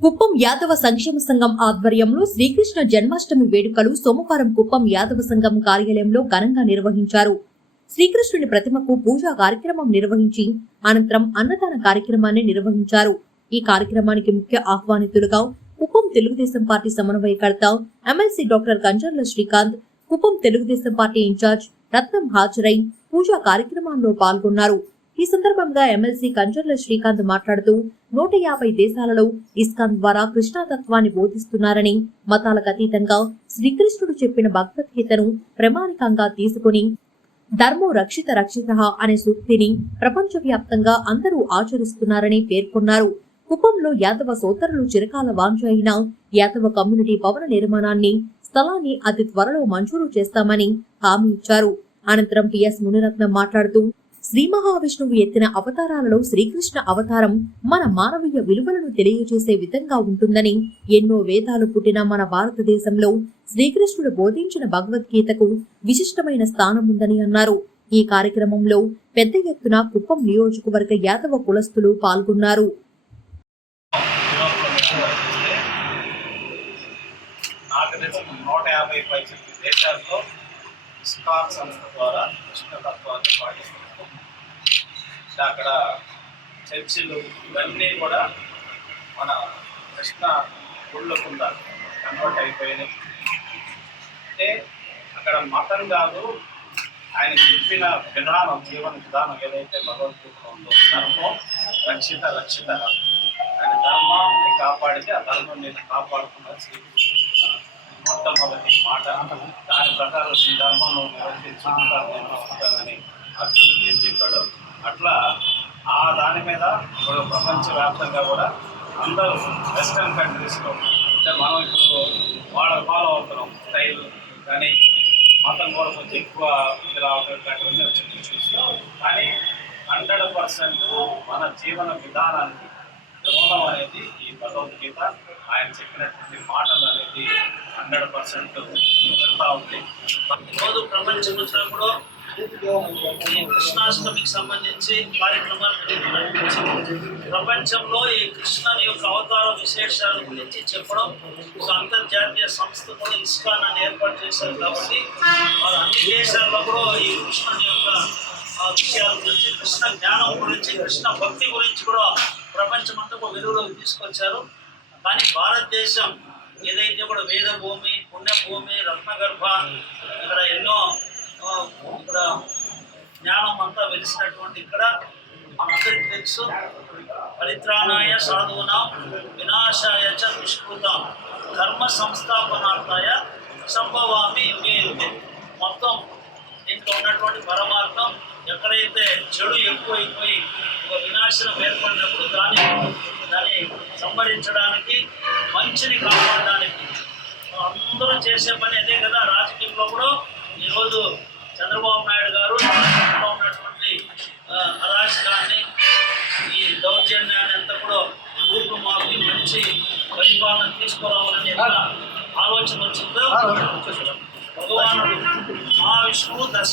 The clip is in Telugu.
కుప్పం యాదవ సంక్షేమ సంఘం ఆధ్వర్యంలో శ్రీకృష్ణ జన్మాష్టమి వేడుకలు సోమవారం కుప్పం యాదవ సంఘం కార్యాలయంలో ఘనంగా నిర్వహించారు. శ్రీకృష్ణుని ప్రతిమకు పూజా కార్యక్రమం నిర్వహించి అనంతరం అన్నదాన కార్యక్రమాన్ని నిర్వహించారు. ఈ కార్యక్రమానికి ముఖ్య ఆహ్వానితులుగా కుప్పం తెలుగుదేశం పార్టీ సమన్వయకర్త MLC doctor Kancharla Srikanth Kuppam Telugu Desam party in-charge Ratnam హాజరై పూజా కార్యక్రమంలో పాల్గొన్నారు. ఈ సందర్భంగా ఎమ్మెల్సీ కంచర్ల శ్రీకాంత్ మాట్లాడుతూ నూట యాభై దేశాలలో ఇస్కాన్ ద్వారా కృష్ణతత్వాన్ని బోధిస్తున్నారని మతాలకు అతీతంగా శ్రీకృష్ణుడు చెప్పిన భగవద్గీతను ప్రమాణికంగా తీసుకుని ధర్మో రక్షిత రక్షిత అనే సూక్తిని ప్రపంచవ్యాప్తంగా అందరూ ఆచరిస్తున్నారని పేర్కొన్నారు. కుప్పంలో యాదవ సోదరులు చిరకాల వాంఛ అయిన యాదవ కమ్యూనిటీ భవన నిర్మాణాన్ని స్థలాన్ని అతి త్వరలో మంజూరు చేస్తామని హామీ ఇచ్చారు. అనంతరం పిఎస్ మునిరత్నం మాట్లాడుతూ శ్రీ మహావిష్ణువు ఎత్తిన అవతారాలలో శ్రీకృష్ణ అవతారం మన మానవీయ విలువలను తెలియజేసే విధంగా ఉంటుందని ఎన్నో వేదాలు పుట్టిన మన భారతదేశంలో శ్రీకృష్ణుడు బోధించిన భగవద్గీతకు విశిష్టమైన స్థానం ఉందని అన్నారు. ఈ కార్యక్రమంలో పెద్ద ఎత్తున కుప్పం నియోజకవర్గ యాదవ కులస్తులు పాల్గొన్నారు. నాకు తెలిసిన నూట యాభై పైసలు దేశాల్లో ఇస్కాన్ సంస్థ ద్వారా కృష్ణ తత్వాన్ని పాటిస్తున్నారు. అక్కడ చర్చిలు ఇవన్నీ కూడా మన కృష్ణ గుళ్ళకుండా కన్వర్ట్ అయిపోయినాయి. అంటే అక్కడ మతం కాదు ఆయన చెప్పిన విధానం జీవన విధానం ఏదైతే భగవద్గీతలో ఉందో ధర్మం రక్షిత రక్షిత. ఆయన ధర్మాన్ని కాపాడితే ఆ ధర్మం నేను కాపాడుతున్నా శ్రీకృష్ణ మొట్టమొదటి మాట దాని ప్రకారం ఈ ధర్మంలో నిర్వర్తించుకుంటాను నిర్వహిస్తానని అర్జునుడు ఏం చెప్పాడు. అట్లా ఆ దాని మీద ఇప్పుడు ప్రపంచవ్యాప్తంగా కూడా అందరూ వెస్టర్న్ కంట్రీస్లో అంటే మనం ఇప్పుడు వాళ్ళ ఫాలో అవుతున్నాం. స్టైల్ కానీ మతం కూడా కొంచెం ఎక్కువ ఇది రావడం ఇట్లాంటివన్నీ వచ్చింది చూస్తున్నాం కానీ హండ్రెడ్ పర్సెంట్ మన జీవన విధానానికి మూలం అనేది ఈ భగవద్గీత ఆయన చెప్పినటువంటి మాటలు అనేది హండ్రెడ్ పర్సెంట్ వెళ్తా ఉంది రోజు ప్రపంచంలో ఈ కృష్ణాష్టమికి సంబంధించి కార్యక్రమాలు నిర్వహించింది ప్రపంచంలో ఈ కృష్ణుని యొక్క అవతార విశేషాల గురించి చెప్పడం ఒక అంతర్జాతీయ సంస్థ కూడా ఇస్కాన్ అని ఏర్పాటు చేశారు కాబట్టి వారు అన్ని దేశాల్లో కూడా ఈ కృష్ణుని యొక్క విషయాల గురించి కృష్ణ జ్ఞానం గురించి కృష్ణ భక్తి గురించి కూడా ప్రపంచమంతా ఒక వెలుగులోకి తీసుకొచ్చారు. కానీ భారతదేశం ఏదైతే కూడా వేద భూమి పుణ్యభూమి రత్నగర్భ ఇక్కడ ఎన్నో ఇక్కడ జ్ఞానం అంతా వెలిసినటువంటి ఇక్కడ మనందరికీ తెలుసు. పరిత్రాణాయ సాధువున వినాశాయ చ దుష్కృతం కర్మ సంస్థాపనార్థాయ సంభవామి యుగే యుగే. మొత్తం దీంట్లో ఉన్నటువంటి పరమార్థం ఎక్కడైతే చెడు ఎక్కువైపోయి ఒక వినాశనం ఏర్పడినప్పుడు దాన్ని దాన్ని సంహరించడానికి మంచిని కాపాడడానికి. అందరూ చేసే పని అదే కదా రాజకీయంలో కూడా ఈరోజు చంద్రబాబు నాయుడు గారు రాష్ట్రంలో ఉన్నటువంటి అరాచకాన్ని ఈ దౌర్జన్యాన్ని అంతా కూడా రూపు మాపి మంచి పరిపాలన తీసుకురావాలని ఆలోచన వచ్చిందో భగవానుడు మహావిష్ణువు దశ